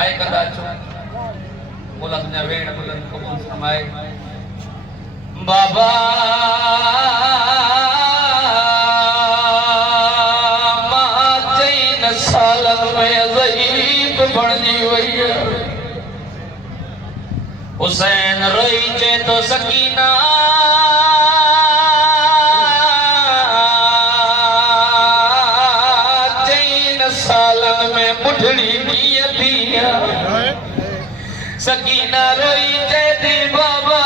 आए कदा छो बोला तुझा वेण बुलंद कबूल फरमाए बाबा मां चईन सालन में ज़ईफ़ बणजी वई हुसैन रोई चे तो सकीना चईन सालन में बुढ़ड़ी कीअं सकीना रोई चे थी बाबा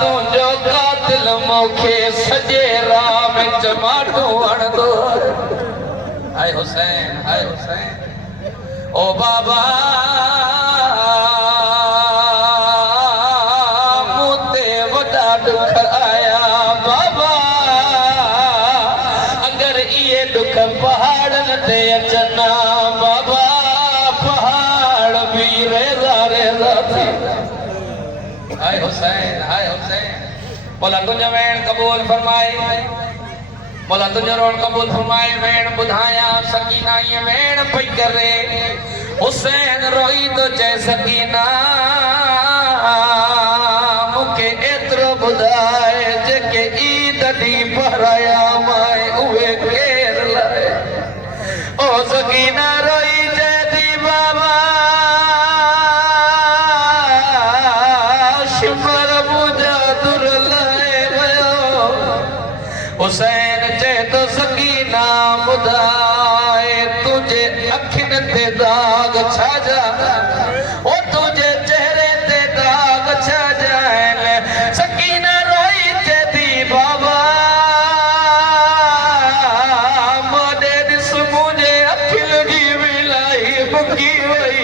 तुझो कातिल मूंखे सॼे राह में चमाटो हणंदो हाय हुसैन ओ बाबा मूंते वॾा दुख आया बाबा अगर इहे दुख पहाड़नि ते अचनि बाबा पहाड़ भी रेज़ा रेज़ा थी हाय हुसैन बोला तुझा वेण कबूल फरमाए बोला तुझो रोण कबूल फरमाए वेण बुधाया सकीना ये वेण पई करे हुसैन रोई तो चे सकीना मुखे एतरो बुधाए जेके ईद दी पहराया माए उहे केर लाए ओ सकीना रोई चे दी बाबा शिमर मुझा दुर लाए वयो हुसैन चे तो सकीना बुधाए तुझे अखिन ते दाग छा जा ओ तुझे चेहरे ते दाग छा जाए सकीना रोई चे थी बाबा मोदे दिस मुझे अखिल जी मिलाई मुकी वई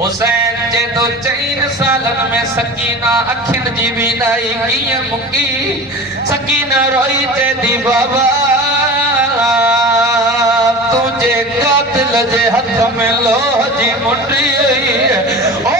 हुसैन चे तो 4 सालन में सकीना अखिन जी मिलाई कीअं मुकी सकीना रोई चे थी बाबा तुझे कातिल जे हथ में लोह जी मुंडी ओ